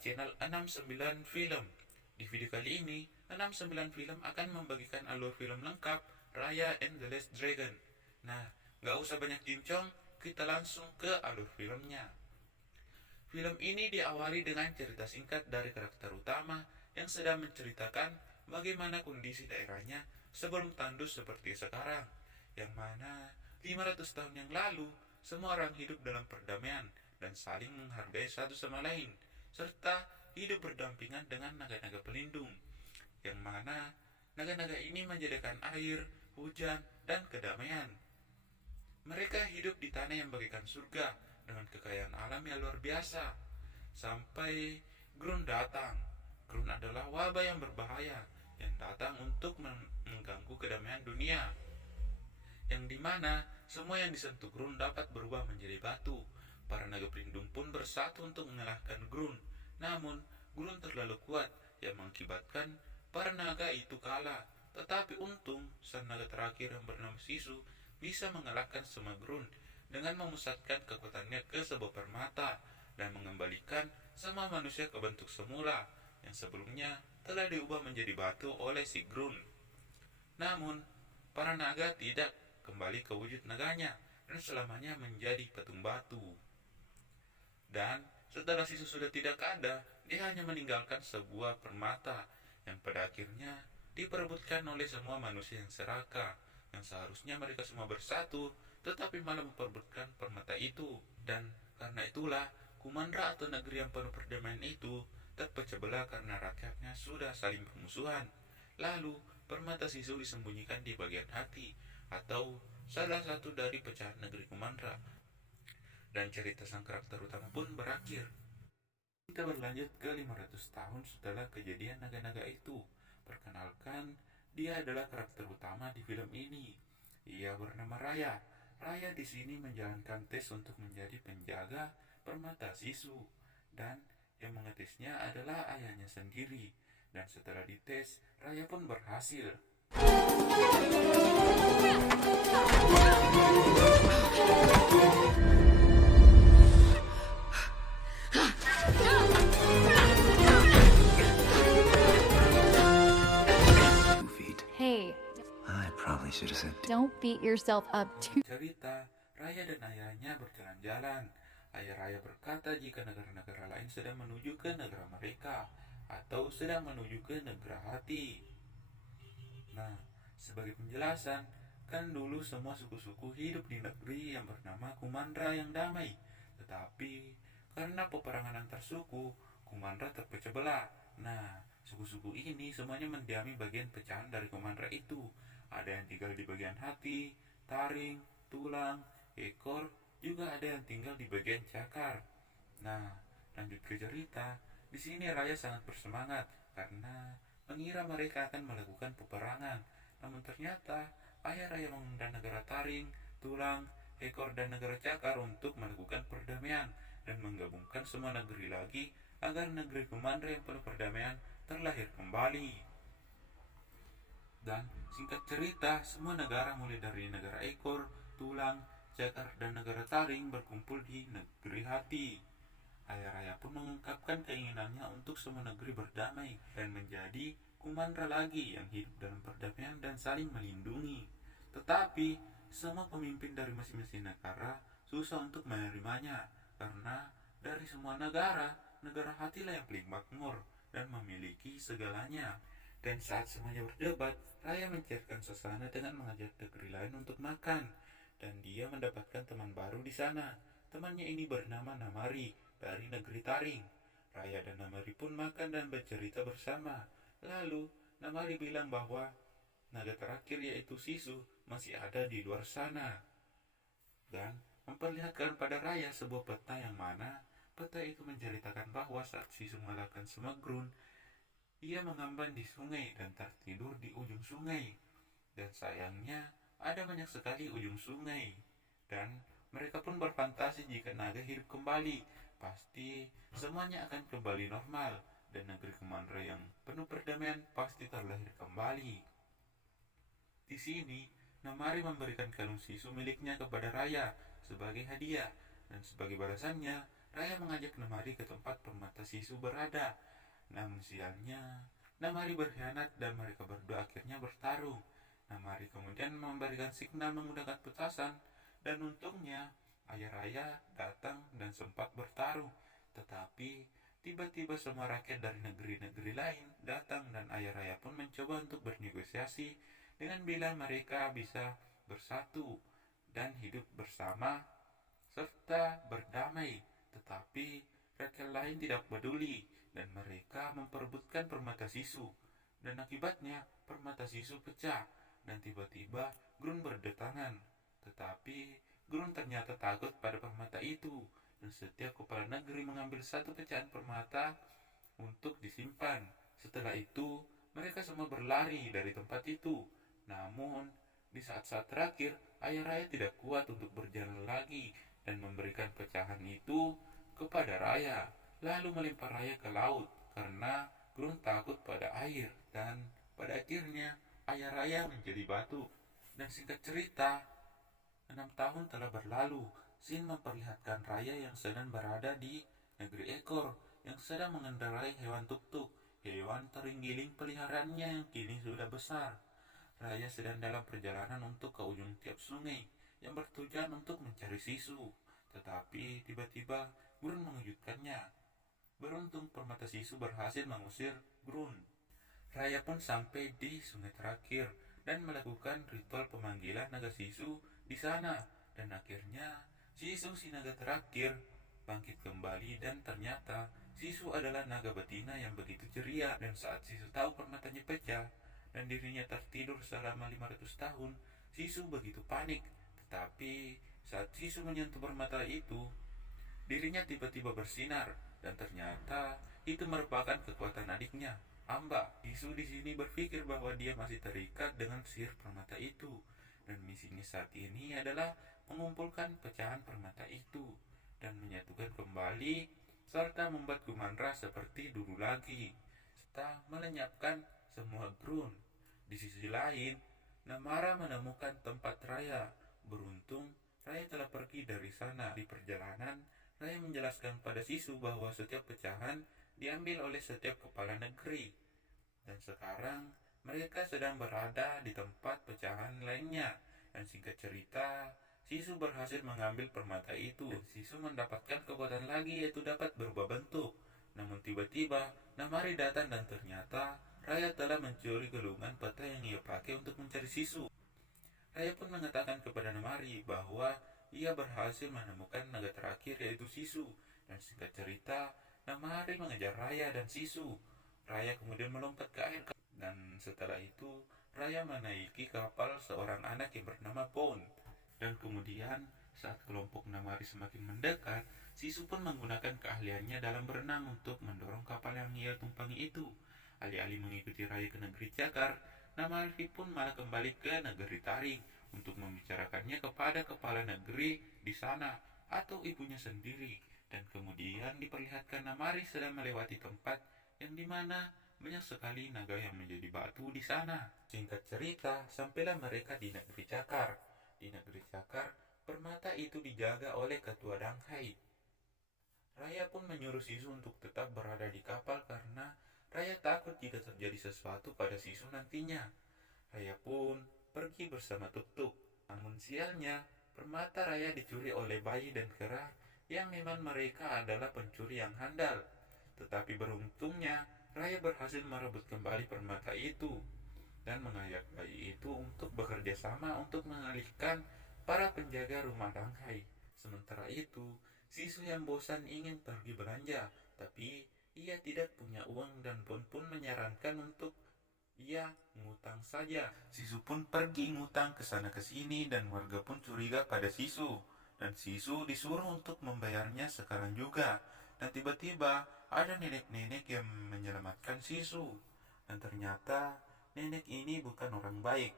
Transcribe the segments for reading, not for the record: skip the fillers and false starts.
channel 69 Film. Di video kali ini, 69 Film akan membagikan alur film lengkap Raya and the Last Dragon. Nah, gak usah banyak jincong, kita langsung ke alur filmnya. Film ini diawali dengan cerita singkat dari karakter utama yang sedang menceritakan bagaimana kondisi daerahnya sebelum tandus seperti sekarang, yang mana 500 tahun yang lalu semua orang hidup dalam perdamaian dan saling menghargai satu sama lain, serta hidup berdampingan dengan naga-naga pelindung, yang mana naga-naga ini menyediakan air, hujan, dan kedamaian. Mereka hidup di tanah yang bagaikan surga dengan kekayaan alam yang luar biasa. Sampai Grun datang. Grun adalah wabah yang berbahaya yang datang untuk mengganggu kedamaian dunia, yang dimana semua yang disentuh Grun dapat berubah menjadi batu. Para naga pelindung pun bersatu untuk mengalahkan Grun. Namun, Grun terlalu kuat yang mengakibatkan para naga itu kalah. Tetapi untung, sang naga terakhir yang bernama Sisu bisa mengalahkan semua Grun dengan memusatkan kekuatannya ke sebuah permata dan mengembalikan semua manusia ke bentuk semula yang sebelumnya telah diubah menjadi batu oleh si Grun. Namun, para naga tidak kembali ke wujud naganya dan selamanya menjadi patung batu. Dan setelah Sisu sudah tidak ada, dia hanya meninggalkan sebuah permata yang pada akhirnya diperebutkan oleh semua manusia yang serakah, yang seharusnya mereka semua bersatu, tetapi malah memperebutkan permata itu. Dan karena itulah Kumandra atau negeri yang penuh perdamaian itu terpecah belah karena rakyatnya sudah saling bermusuhan. Lalu permata Sisu disembunyikan di bagian hati atau salah satu dari pecahan negeri Kumandra, dan cerita sang karakter utama pun berakhir. Kita berlanjut ke 500 tahun setelah kejadian naga-naga itu. Perkenalkan, dia adalah karakter utama di film ini. Ia bernama Raya. Raya di sini menjalankan tes untuk menjadi penjaga permata Sisu, dan yang mengetesnya adalah ayahnya sendiri. Dan setelah dites, Raya pun berhasil. Hey, I probably should have said. don't beat yourself up too. Cerita, Raya dan ayahnya berjalan-jalan. Ayah Raya berkata jika negara-negara lain sedang menuju ke negara mereka atau sedang menuju ke negara hati. Nah, sebagai penjelasan, kan dulu semua suku-suku hidup di negeri yang bernama Kumandra yang damai. Tetapi karena peperangan antar suku, Kumandra terpecah belah. Nah, suku-suku ini semuanya mendiami bagian pecahan dari Kumandra itu. Ada yang tinggal di bagian hati, taring, tulang, ekor, juga ada yang tinggal di bagian cakar. Nah, lanjut ke cerita. Di sini Raya sangat bersemangat karena mengira mereka akan melakukan peperangan. Namun ternyata ayah Raya mengundang negara taring, tulang, ekor, dan negara cakar untuk melakukan perdamaian dan menggabungkan semua negeri lagi agar negeri Kumandra yang penuh perdamaian terlahir kembali. Dan singkat cerita, semua negara mulai dari negara ekor, tulang, cakar, dan negara taring berkumpul di negeri hati. Ayah Raya pun mengungkapkan keinginannya untuk semua negeri berdamai dan menjadi Kumandra lagi yang hidup dalam perdamaian dan saling melindungi. Tetapi semua pemimpin dari masing-masing negara susah untuk menerimanya karena dari semua negara, negara hatilah yang paling makmur dan memiliki segalanya. Dan saat semuanya berdebat, Raya mencairkan suasana dengan mengajak negeri lain untuk makan, dan dia mendapatkan teman baru di sana. Temannya ini bernama Namari dari negeri Taring. Raya dan Namari pun makan dan bercerita bersama. Lalu Namari bilang bahwa naga terakhir yaitu Sisu masih ada di luar sana, dan memperlihatkan pada Raya sebuah peta yang mana peta itu menceritakan bahwa saat Sisu mengalahkan semua Grun, ia mengamban di sungai dan tertidur di ujung sungai. Dan sayangnya ada banyak sekali ujung sungai, dan mereka pun berfantasi jika naga hidup kembali, pasti semuanya akan kembali normal dan negeri Kumandra yang penuh perdamaian pasti terlahir kembali. Di sini, Namari memberikan kalung Sisu miliknya kepada Raya sebagai hadiah, dan sebagai balasannya, Raya mengajak Namari ke tempat permata Sisu berada. Namun sialnya, Namari berkhianat dan mereka berdua akhirnya bertarung. Namari kemudian memberikan signal menggunakan petasan, dan untungnya ayah Raya datang dan sempat bertarung. Tetapi tiba-tiba semua rakyat dari negeri-negeri lain datang dan ayah Raya pun mencoba untuk bernegosiasi dengan bila mereka bisa bersatu dan hidup bersama serta berdamai. Tetapi rakyat lain tidak peduli dan mereka memperebutkan permata Sisu. Dan akibatnya permata Sisu pecah dan tiba-tiba Grun berdatangan. Tetapi Grun ternyata takut pada permata itu dan setiap kepala negeri mengambil satu pecahan permata untuk disimpan. Setelah itu mereka semua berlari dari tempat itu. Namun di saat-saat terakhir ayah Raya tidak kuat untuk berjalan lagi dan memberikan pecahan itu kepada Raya, lalu melempar Raya ke laut karena Grun takut pada air. Dan pada akhirnya ayah Raya menjadi batu. Dan singkat cerita, 6 tahun telah berlalu. Scene memperlihatkan Raya yang sedang berada di negeri ekor, yang sedang mengendarai hewan tuk-tuk, hewan terenggiling peliharaannya yang kini sudah besar. Raya sedang dalam perjalanan untuk ke ujung tiap sungai yang bertujuan untuk mencari Sisu. Tetapi tiba-tiba Grun mengejutkannya. Beruntung permata Sisu berhasil mengusir Grun. Raya pun sampai di sungai terakhir dan melakukan ritual pemanggilan naga Sisu di sana. Dan akhirnya Sisu si naga terakhir bangkit kembali dan ternyata Sisu adalah naga betina yang begitu ceria. Dan saat Sisu tahu permatanya pecah dan dirinya tertidur selama 500 tahun, Sisu begitu panik. Tetapi saat Sisu menyentuh permata itu, dirinya tiba-tiba bersinar dan ternyata itu merupakan kekuatan adiknya, Amba. Sisu di sini berpikir bahwa dia masih terikat dengan sihir permata itu dan misinya saat ini adalah mengumpulkan pecahan permata itu dan menyatukan kembali serta membuat Kumandra seperti dulu lagi serta melenyapkan semua Grun. Di sisi lain, Namara menemukan tempat Raya. Beruntung Raya telah pergi dari sana. Di perjalanan, Raya menjelaskan pada Sisu bahwa setiap pecahan diambil oleh setiap kepala negeri. Dan sekarang mereka sedang berada di tempat pecahan lainnya. Dan singkat cerita, Sisu berhasil mengambil permata itu. Dan Sisu mendapatkan kekuatan lagi, yaitu dapat berubah bentuk. Namun tiba-tiba Namari datang dan ternyata Raya telah mencuri gelungan peta yang ia pakai untuk mencari Sisu. Raya pun mengatakan kepada Namari bahwa ia berhasil menemukan naga terakhir, yaitu Sisu. Dan singkat cerita, Namari mengejar Raya dan Sisu. Raya kemudian melompat ke air dan setelah itu Raya menaiki kapal seorang anak yang bernama Bone. Dan kemudian saat kelompok Namari semakin mendekat, Sisu pun menggunakan keahliannya dalam berenang untuk mendorong kapal yang ia tumpangi itu. Alih-alih mengikuti Raya ke negeri Cakar, Namari pun malah kembali ke negeri Taring untuk membicarakannya kepada kepala negeri di sana atau ibunya sendiri. Dan kemudian diperlihatkan Namari sedang melewati tempat yang dimana banyak sekali naga yang menjadi batu di sana. Singkat cerita, sampailah mereka di negeri Cakar. Di negeri Cakar, permata itu dijaga oleh ketua Danghai. Raya pun menyuruh Sisu untuk tetap berada di kapal karena Raya takut jika terjadi sesuatu pada Sisu nantinya. Raya pun pergi bersama Tuk-Tuk. Namun sialnya, permata Raya dicuri oleh bayi dan kera yang memang mereka adalah pencuri yang handal. Tetapi beruntungnya, Raya berhasil merebut kembali permata itu dan mengajak bayi itu untuk bekerja sama untuk mengalihkan para penjaga rumah Danghai. Sementara itu, Sisu yang bosan ingin pergi belanja, tapi ia tidak punya uang dan Bon pun menyarankan untuk ia ngutang saja. Sisu pun pergi ngutang ke sana ke sini dan warga pun curiga pada Sisu. Dan Sisu disuruh untuk membayarnya sekarang juga. Dan tiba-tiba ada nenek-nenek yang menyelamatkan Sisu. Dan ternyata nenek ini bukan orang baik.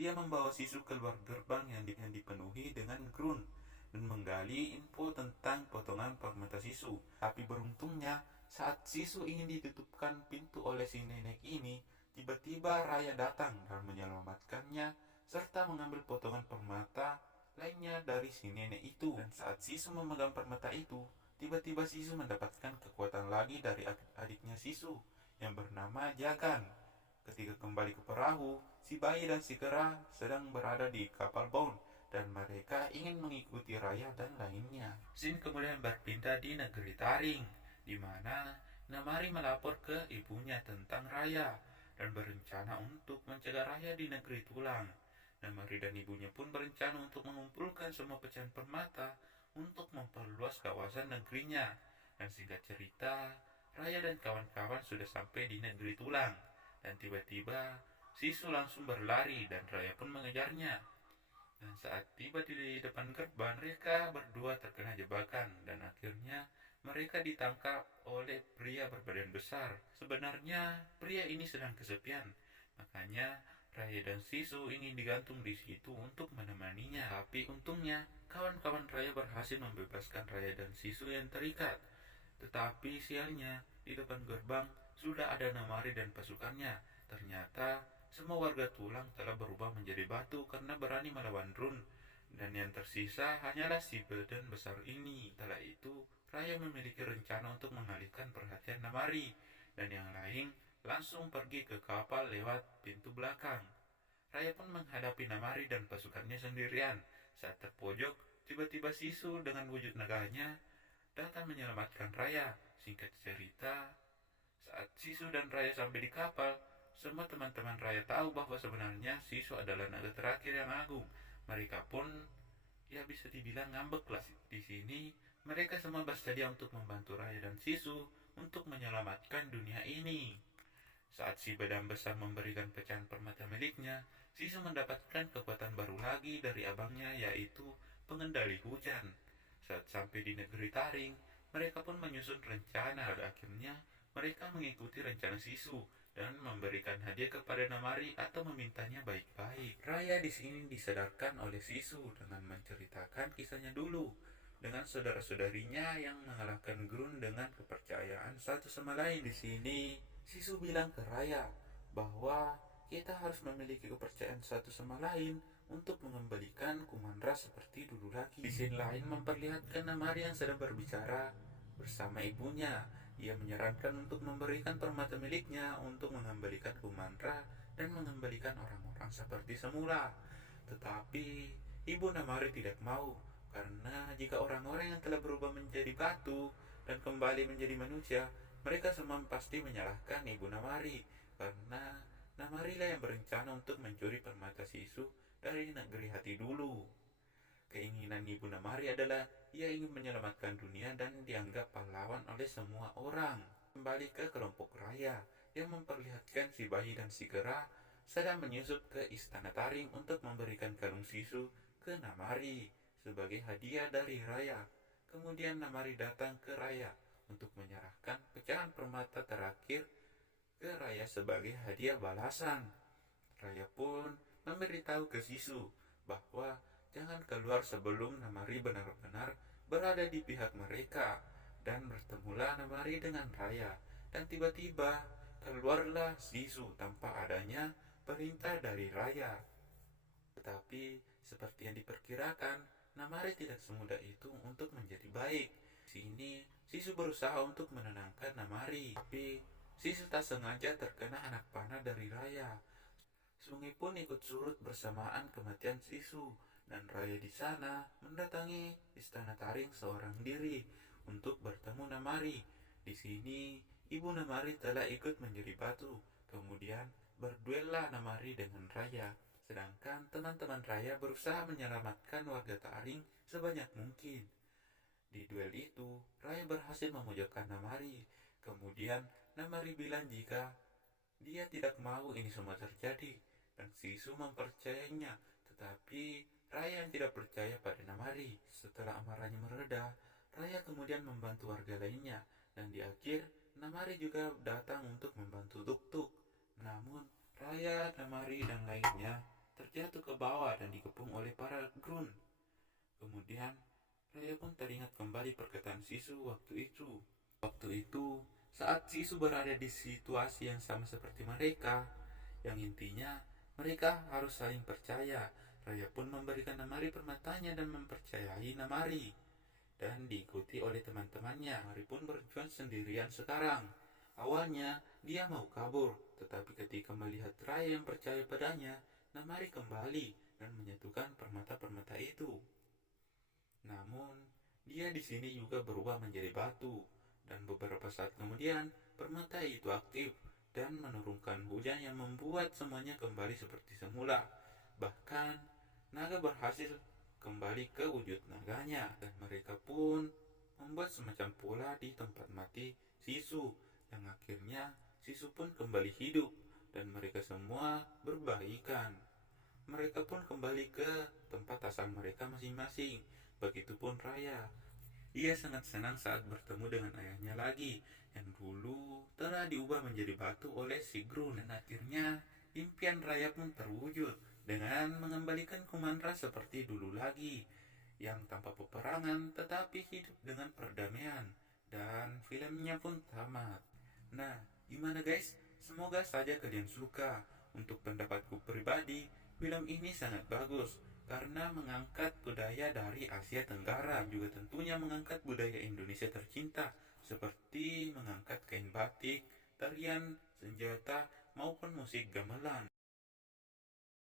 Ia membawa Sisu keluar gerbang yang dipenuhi dengan Grun dan menggali info tentang potongan permata Sisu. Tapi beruntungnya saat Sisu ingin ditutupkan pintu oleh si nenek ini, tiba-tiba Raya datang dan menyelamatkannya serta mengambil potongan permata lainnya dari si nenek itu. Dan saat Sisu memegang permata itu, tiba-tiba Sisu mendapatkan kekuatan lagi dari adiknya Sisu yang bernama Jagan. Ketika kembali ke perahu, si bayi dan si kera sedang berada di kapal Bone dan mereka ingin mengikuti Raya dan lainnya. Scene kemudian berpindah di negeri Taring, di mana Namari melapor ke ibunya tentang Raya dan berencana untuk mencegah Raya di negeri Tulang. Namari dan ibunya pun berencana untuk mengumpulkan semua pecahan permata untuk memperluas kawasan negerinya. Dan singkat cerita, Raya dan kawan-kawan sudah sampai di negeri Tulang. Dan tiba-tiba, Sisu langsung berlari dan Raya pun mengejarnya. Dan saat tiba di depan gerbang, mereka berdua terkena jebakan dan akhirnya mereka ditangkap oleh pria berbadan besar. Sebenarnya pria ini sedang kesepian, makanya Raya dan Sisu ingin digantung di situ untuk menemaninya. Tapi untungnya kawan-kawan Raya berhasil membebaskan Raya dan Sisu yang terikat. Tetapi sialnya di depan gerbang sudah ada Namari dan pasukannya. Ternyata semua warga Tulang telah berubah menjadi batu karena berani melawan Run. Dan yang tersisa hanyalah si badan besar ini. Setelah itu, Raya memiliki rencana untuk mengalihkan perhatian Namari. Dan yang lain langsung pergi ke kapal lewat pintu belakang. Raya pun menghadapi Namari dan pasukannya sendirian. Saat terpojok, tiba-tiba Sisu dengan wujud naganya datang menyelamatkan Raya. Singkat cerita, saat Sisu dan Raya sampai di kapal, semua teman-teman Raya tahu bahwa sebenarnya Sisu adalah naga terakhir yang agung. Mereka pun ya bisa dibilang ngambek lah. Di sini mereka semua bersedia untuk membantu Raya dan Sisu untuk menyelamatkan dunia ini. Saat si badan besar memberikan pecahan permata miliknya, Sisu mendapatkan kekuatan baru lagi dari abangnya, yaitu pengendali hujan. Saat sampai di negeri Taring, mereka pun menyusun rencana. Pada akhirnya, mereka mengikuti rencana Sisu dan memberikan hadiah kepada Namari atau memintanya baik-baik. Raya di sini disadarkan oleh Sisu dengan menceritakan kisahnya dulu dengan saudara-saudarinya yang mengalahkan Grun dengan kepercayaan satu sama lain. Di sini Sisu bilang ke Raya bahwa kita harus memiliki kepercayaan satu sama lain untuk mengembalikan Kumandra seperti dulu lagi. Di sini lain memperlihatkan Namari yang sedang berbicara bersama ibunya. Ia menyarankan untuk memberikan permata miliknya untuk mengembalikan Kumandra dan mengembalikan orang-orang seperti semula. Tetapi ibu Namari tidak mau, karena jika orang-orang yang telah berubah menjadi batu dan kembali menjadi manusia, mereka semua pasti menyalahkan ibu Namari, karena Namari lah yang berencana untuk mencuri permata Sisu dari negeri hati dulu. Keinginan ibu Namari adalah ia ingin menyelamatkan dunia dan dianggap pahlawan oleh semua orang. Kembali ke kelompok Raya yang memperlihatkan si bayi dan si kera sedang menyusup ke istana Taring untuk memberikan kalung Sisu ke Namari sebagai hadiah dari Raya. Kemudian Namari datang ke Raya untuk menyerahkan pecahan permata terakhir ke Raya sebagai hadiah balasan. Raya pun memberitahu ke Sisu bahwa jangan keluar sebelum Namari benar-benar berada di pihak mereka. Dan bertemulah Namari dengan Raya. Dan tiba-tiba keluarlah Sisu tanpa adanya perintah dari Raya. Tetapi seperti yang diperkirakan, Namari tidak semudah itu untuk menjadi baik. Di sini Sisu berusaha untuk menenangkan Namari, tapi Sisu tak sengaja terkena anak panah dari Raya. Sungai pun ikut surut bersamaan kematian Sisu, dan Raya di sana mendatangi istana Taring seorang diri untuk bertemu Namari. Di sini ibu Namari telah ikut menjadi batu. Kemudian berduellah Namari dengan Raya. Sedangkan teman-teman Raya berusaha menyelamatkan warga Taring sebanyak mungkin. Di duel itu, Raya berhasil memojokkan Namari. Kemudian Namari bilang jika dia tidak mau ini semua terjadi, dan Sisu mempercayainya. Tetapi Raya yang tidak percaya pada Namari. Setelah amarahnya mereda, Raya kemudian membantu warga lainnya, dan di akhir Namari juga datang untuk membantu Tuk-Tuk. Namun Raya, Namari, dan lainnya terjatuh ke bawah dan dikepung oleh para Grun. Kemudian Raya pun teringat kembali perkataan Sisu waktu itu. Waktu itu, saat Sisu berada di situasi yang sama seperti mereka, yang intinya mereka harus saling percaya. Raya pun memberikan Namari permatanya dan mempercayai Namari. dan diikuti oleh teman-temannya. Mary pun berjuang sendirian sekarang. Awalnya dia mau kabur, tetapi ketika melihat Raya yang percaya padanya, Mary kembali dan menyatukan permata-permata itu. Namun, dia di sini juga berubah menjadi batu, dan beberapa saat kemudian permata itu aktif dan menurunkan hujan yang membuat semuanya kembali seperti semula. Bahkan, naga berhasil kembali ke wujud naganya, dan mereka pun membuat semacam pola di tempat mati Sisu, yang akhirnya Sisu pun kembali hidup dan mereka semua berbaikan. Mereka pun kembali ke tempat asal mereka masing-masing. Begitupun Raya. Ia sangat senang saat bertemu dengan ayahnya lagi, yang dulu telah diubah menjadi batu oleh Sigrun. Dan akhirnya impian Raya pun terwujud dengan mengembalikan Kumandra seperti dulu lagi, yang tanpa peperangan tetapi hidup dengan perdamaian. Dan filmnya pun tamat. Nah, gimana guys? Semoga saja kalian suka. Untuk pendapatku pribadi, film ini sangat bagus karena mengangkat budaya dari Asia Tenggara, juga tentunya mengangkat budaya Indonesia tercinta, seperti mengangkat kain batik, tarian, senjata, maupun musik gamelan.